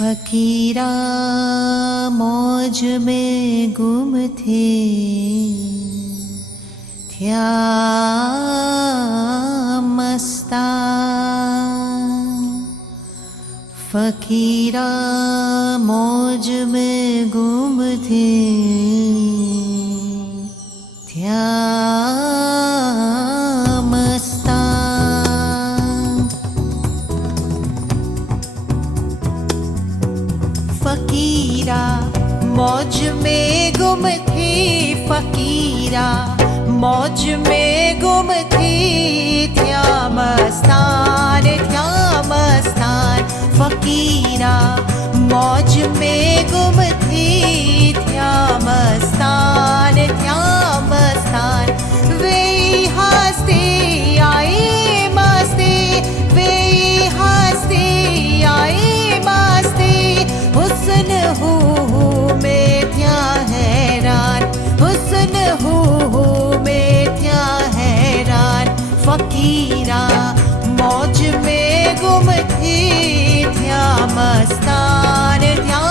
फकीरा मौज में गुम थे, थया मस्तान। फकीरा मौज में गुम थे, थया मस्तान। फकीरा मौज में गुम थी, फकीरा मौज में गुम थी, थया मस्तान, थया मस्तान। फकीरा मौज में गुम थी, थया मस्तान, थया मस्तान। वे हंसते आए मस्ते, वे हंसते आए मस्ते, हुस्न हो में थया हैरान, हुस्न हो में थया हैरान। फकीरा मौज में गुम थी, थया मस्तान, थया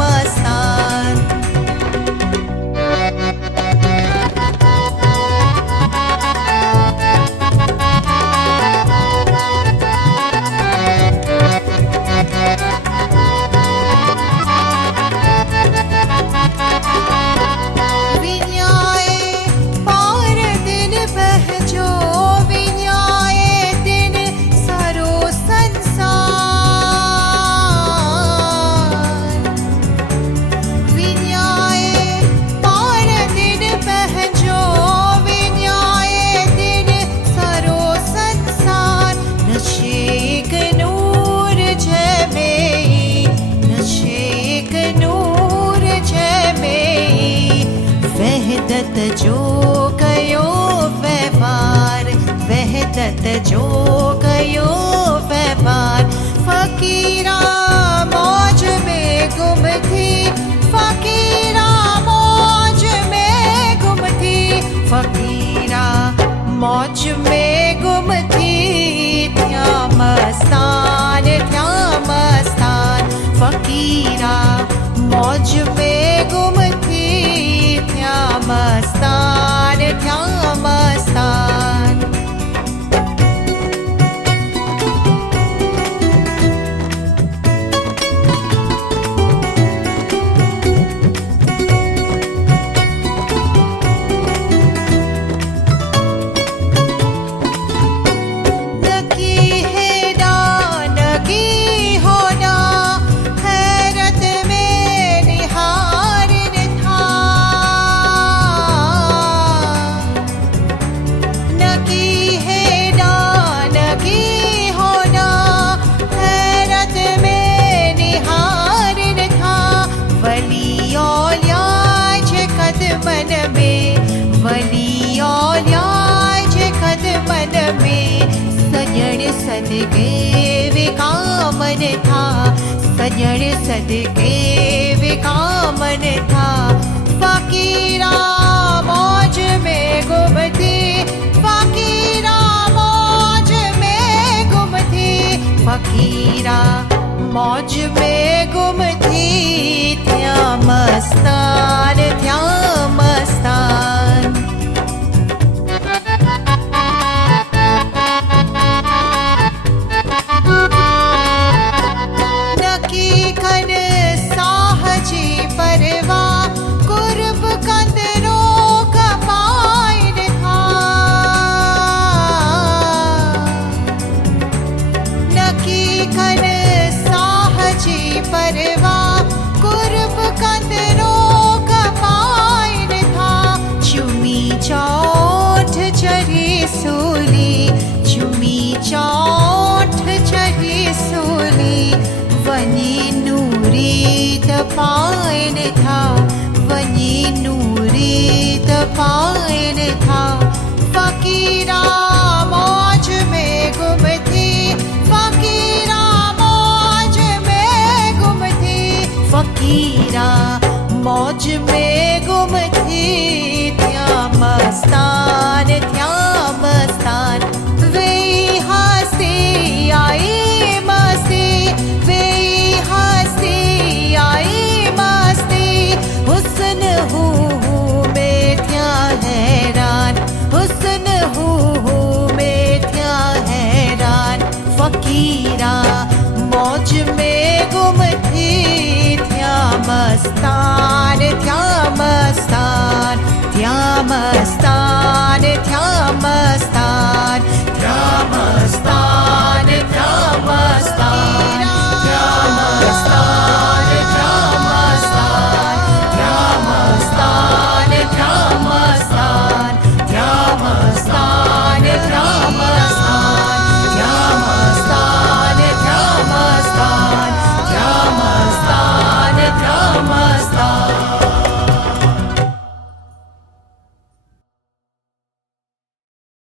मस्तान। जो कयो व्यवहार, वहदत जो कयो व्यवहार। फकीरा मौज में गुम थी, फकीरा मौज में गुम थी, फकीरा मौज में गुम थी, थया मस्तान, थया मस्तान। फकीरा मौज में गुम थी, थया मस्तान, थया मस्तान। सदके विकामन था, सजन सदके विकामन था। फकीरा मौज में गुम थी, फकीरा मौज में गुम थी, फकीरा मौज में गुम थी, थया मस्तान, थया मस्तान। पायन था, वनी नूरी पायन था। फकीरा मौज में गुम थी, फकीरा मौज में गुम थी, फकीरा मौज में गुम थी, थया मस्तान, थया मस्तान। वे हंसते आए मस्ते, वे हंसते फकीरा मौज में गुम थी थया मस्तान थया मस्तान थया मस्तान थया मस्तान